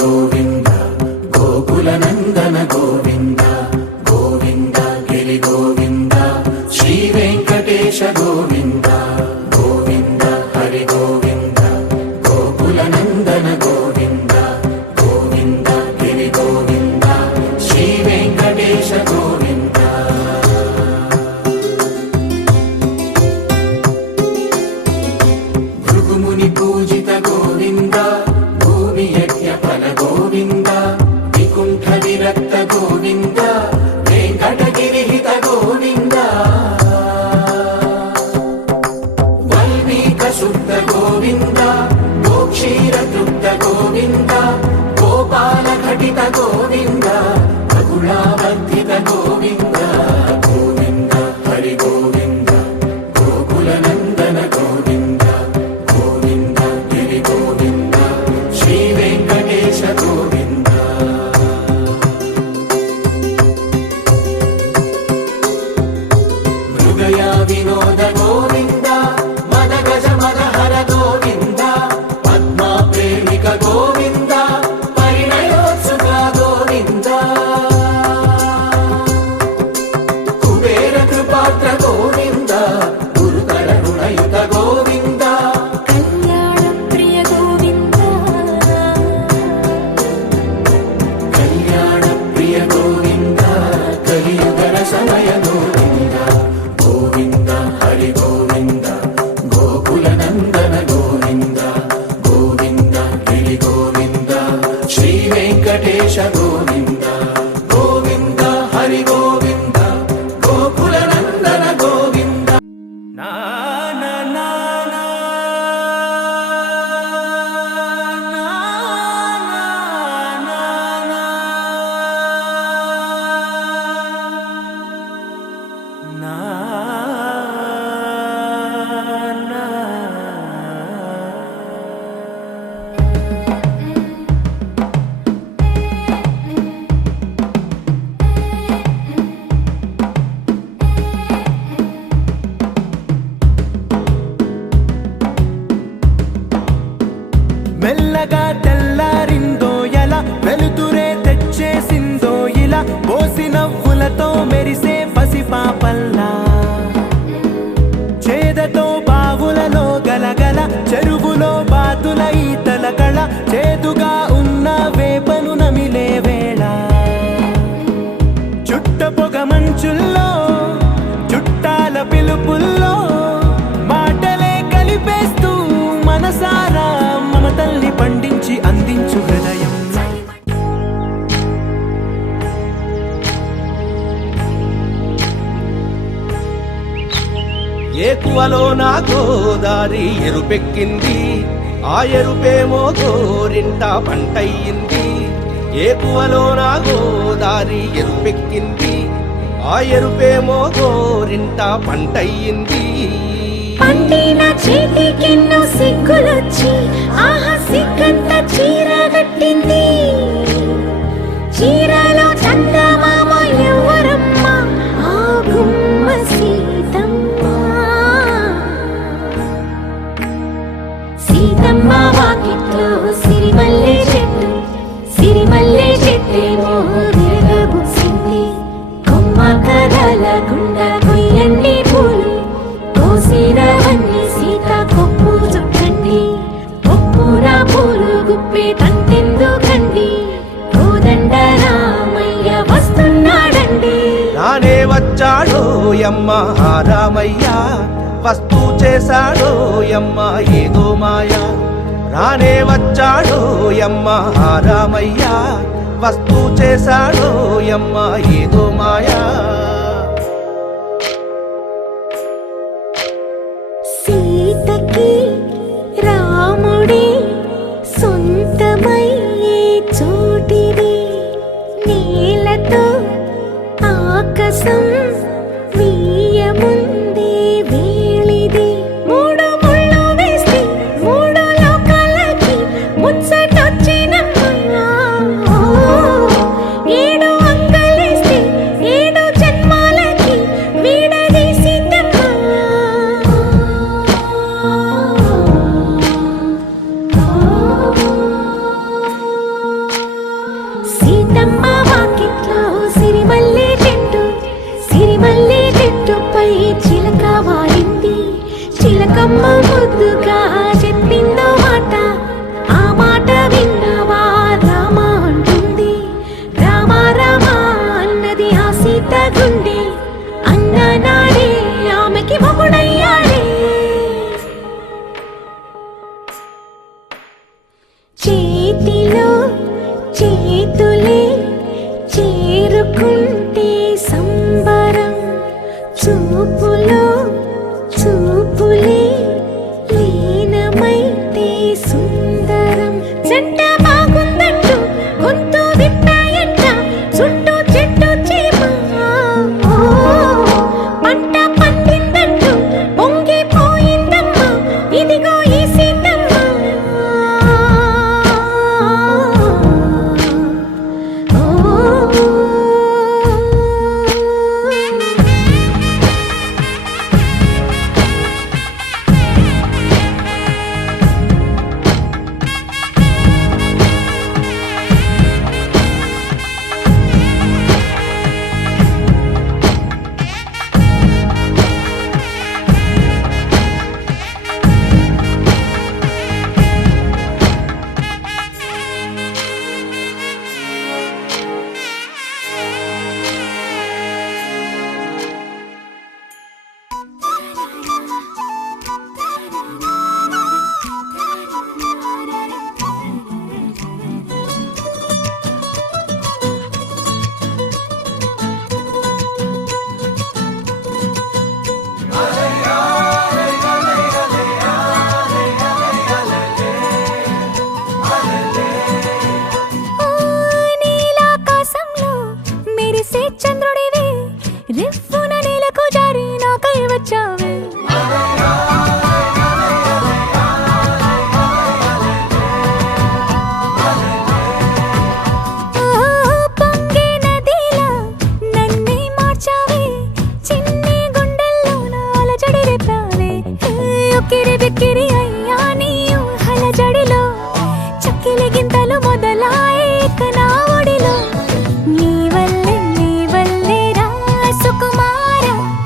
గోవింద గోకుల నందన గోవింద గోవింద గిరి గోవింద శ్రీ వెంకటేశ గోవింద గోవింద హరి గోవింద గోకుల నందన గోవింద గోవింద గిరి గోవింద శ్రీ వెంకటేశ గోవింద భృగుముని పూజిత గోవింద భూమి యజ్ఞ ఫల గోవింద వికుంఠ విరక్త గోవింద వెంకటగిరిహిత గోవింద వల్మీక శుద్ధ గోవింద గోక్షీర తృప్త గోవింద గోపాల ఘటిత గోవింద రఘుళావర్ధిత గోవింద గోవింద హరి గోవింద గోకుల నందన గోవింద గోవింద గిరి గోవింద శ్రీ వెంకటేశ గోవింద మృగయా వినోద గోవింద మద గజ మదహర గోవింద పద్మా ప్రేమిక గోవింద పరిణయోత్సుక గోవింద కుబేర కృపాత్ర గోవింద గురుతర రుణయుత గోవింద కళ్యాణ ప్రియ గోవింద కళ్యాణ ప్రియ గోవింద కలియుగర సమయ గోవింద గోవింద హరి గోవింద గోకుల నందన గోవింద గోవింద గిరి గోవింద శ్రీ వెంకటేశ గోవింద గోవింద హరి గోవింద గోకుల నందన గోవింద నా నా నా నా మెల్లగా తెల్లారిందో ఎలా వెలుతురే తెచ్చేసిందో ఇలా పోసి నవ్వులతో మెరిసే పసిపాపల్లా చేదతో బావులలో గలగల చెరువులో బాతుల ఈతల కళ చేదుగా ఉన్న వేపను నమిలే వేళ చుట్ట పొగ మంచుల్లో చుట్టాల పిలుపుల్లో మాటలే కలిపేస్తూ మనసారా మమతల్ని పండించి అందించు హృదయం ఏకువలో నా గోదారి ఎరుపెక్కింది ఆ ఎరుపేమో గోరింట పంటయ్యింది ఏకువలో నా గోదారి ఎరుపెక్కింది ఆ ఎరుపేమో గోరింట పంటయ్యింది పండిన చేతికెన్నో సిగ్గులొచ్చి ఆహా సిగ్గంత చీర కట్టింది చీరలో చందమామ ఎవరమ్మ ఆ గుమ్మ సీతమ్మ సీతమ్మ వాకిట్లో సిరిమల్లె చెట్టేమో విరగబూసింది కొమ్మ కదలకుండా కొయ్యండి పూలు కోసిరవన్నీ సీత కొప్పు చుట్టండి కొప్పున పూలు గుప్పే తంతెందుకండి కోదండ రామయ్య వస్తున్నాడండి నానే వచ్చాడో యమ్మ రామయ్య వస్తూ చేశాడో యమ్మ ఏదో మాయ రానే వచ్చాడో యమ్మ రామయ్య వస్తూ చేశాడో యమ్మ ఏదో మాయా సీతకి రాముడే సొంతమయ్యే చోటిది నేలతో ఆకాశం వీయముందే వేళిది మూడు ముళ్ళు వేస్తే మూడు లోకాలకి ముచ్చటొచ్చినమ్మా ఏడు అంగలేస్తే ఏడు జన్మ చిలకమ్మ ముద్దుగా చెప్పిందో మాట, ఆ మాట విన్నవా రామ అంటుంది. రామ రామ అన్నది ఆ సీత గుండె, అన్న నాడే ఆమెకి మొగుడయ్యాడే. చేతిలో చేతులే చేరుకుంటే సంబరం, చూపులో చూపులే లీనమైతే సుందరం. జంట బాగుందంటూ గొంతు విప్పాయంట, చుట్టూ చెట్టు చీమ. ఓ, పంట పండిందంటూ పొంగిపోయిందమ్మా, ఇదిగో ఈ సీతమ్మ. నీలాకాశంలో మెరిసే చంద్రుడివే, రివ్వున నేలకు జారి నాకై వచ్చావే. పొంగే నదిలా నన్నే మార్చావే, చిన్ని గుండెల్లోన అలజడి రేపావే. ఉక్కిరి బిక్కిరి అయ్యా నీ ఊహల జడిలో, చక్కిలి గింతలు మొదలాయే ఇక నా ఒడిలో. నీ వల్లే రా సుకుమార,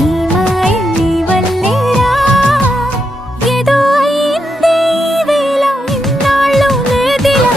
నీ మాయ నీ వల్లే రా. ఏదో అయిందే ఈ వేళ, ఇన్నాళ్ళు నేదిలా.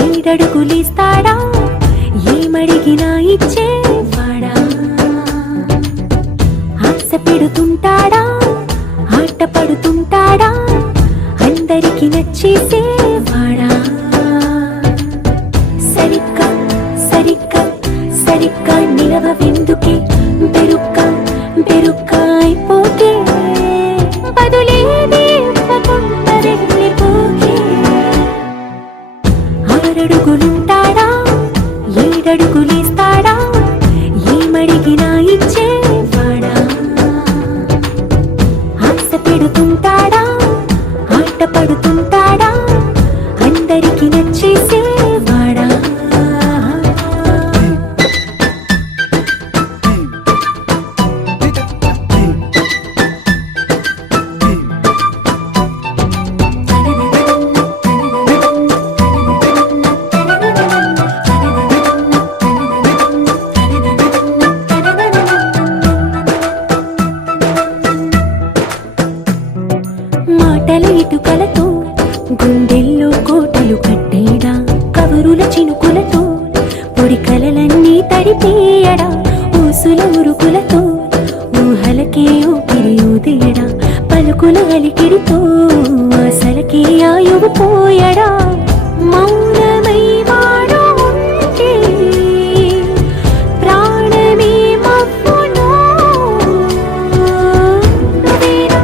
ఏడడుగులిస్తాడా ఏమడిగినా ఇచ్చేవాడా ఆశ పెడుతుంటాడా ఆట పడుతుంటాడా అందరికి నచ్చేసేవాడా సరిగ్గా సరిగ్గా సరిగ్గా నిలవెందుకే బెరుక్క బెరుక్క అయిపోతే బదులేది ఇవ్వకుండా వెళ్ళిపోతే ఆరడుగులుంటాడా ఏడడుగులిస్తాడా ఏమడిగినా ఇచ్చేవాడా ఆశ పెడుతుంటాడా ఆట పడుతుంటాడా అందరికి నచ్చేసేవాడా మాటల ఇటుకలతో గుండెల్లో కోటలు కట్టేడా కవరుల చినుకులతో పొడి కలలన్నీ తడిపేయడా ఊసుల ఉరుకులతో ఊహలకే ఊపిరి ఊదేయడా పలుకుల అలికిడితో ఆశలకే ఆయువు పోయడా మౌనమై వాడు ఉంటే ప్రాణమే మవ్వునో నువ్వేనా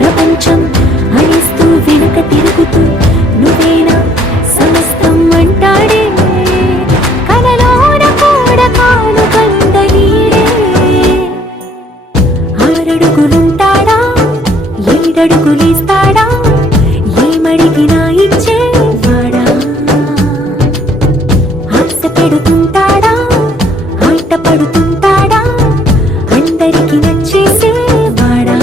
ప్రపంచం అనిస్తూ వెనుక తిరుగుతూ నువ్వేనా సమస్తం అంటాడే కలలోన కూడా కాను కంద నీడే ఆరడుగులుంటాడా ఏడడుగులిస్తాడా ఏమడిగినా ఇచ్చేవాడా ఆశ పెడుతుంటాడా ఆట పడుతుంటాడా అందరికి నచ్చేసేవాడా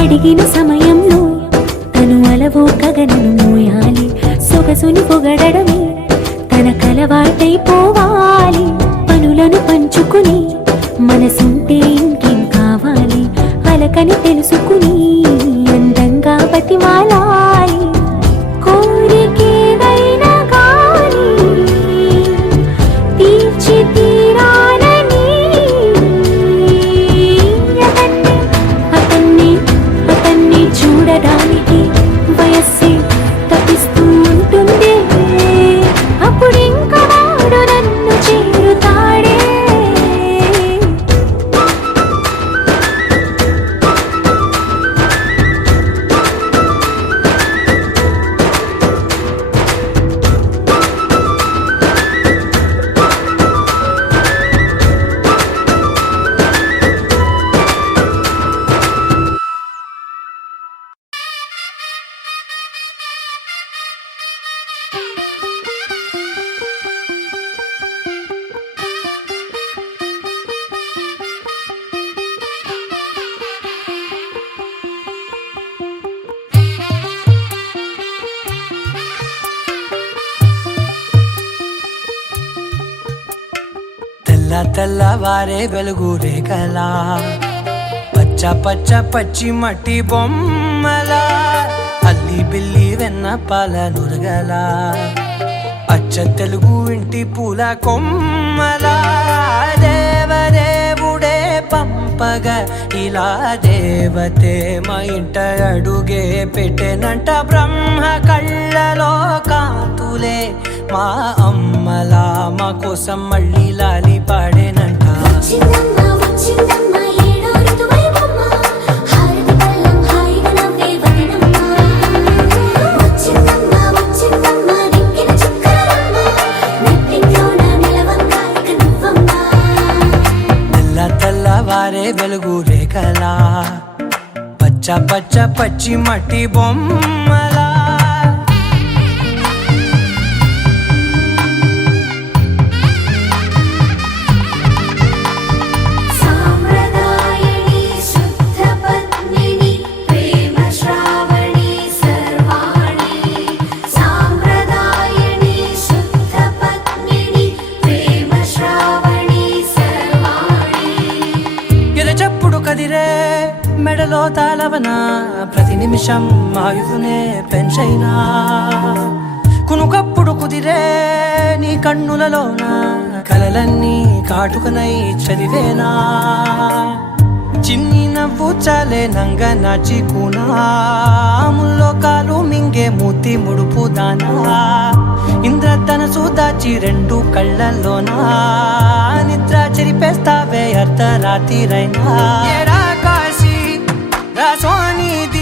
అడిగిన సమయంలో తను అలవో గగనను మోయాలి సొగసుని పొగడమే తనకలవాటైపోవాలి పనులను పంచుకుని మనసుంటే ఇంకేం కావాలి అలకని తెలుసుకుని అందంగా బతిమాలాలి కోరికేదైనా కానీ తీర్చి తీరాలని అతన్ని చూడడానికి వయస్సే తప్పిస్తూ ఉంటుంది అప్పుడింకా వాడు నన్ను చేరుతాడే తెల్లవారే వెలుగు రేఖలా పచ్చ పచ్చ పచ్చి మట్టి బొమ్మలా అల్లి బిల్లి వెన్న పాల నురగలా అచ్చ తెలుగు ఇంటి పూల కొమ్మలా దేవదేవుడే పంపగా ఇలా దేవతే మా ఇంట అడుగే పెట్టెనంట బ్రహ్మ కళ్ళలో కాంతులే మా అమ్మలా మా కోసం మళ్ళీ లాలి పాడేనంట తెల్లవారే వెలుగు రేఖలా పచ్చ పచ్చ పచ్చి మట్టి బొమ్మలా మెడలో తాళవన ప్రతి నిమిషం ఆయువునే పెంచైనా కునుకప్పుడు కుదిరే నీ కన్నులలోన కలలన్నీ కాటుకనై చదివేనా చిన్ని నవ్వు చాలే నంగ నాచికునాముల్లో కాలు మింగే మూతి ముడుపు దానా ఇంద్రధనసు దాచి రెండు కళ్ళల్లోనా నిద్ర చెరిపేస్తావే అర్ధరాత్రిరైనా కాశీ రాసోనిది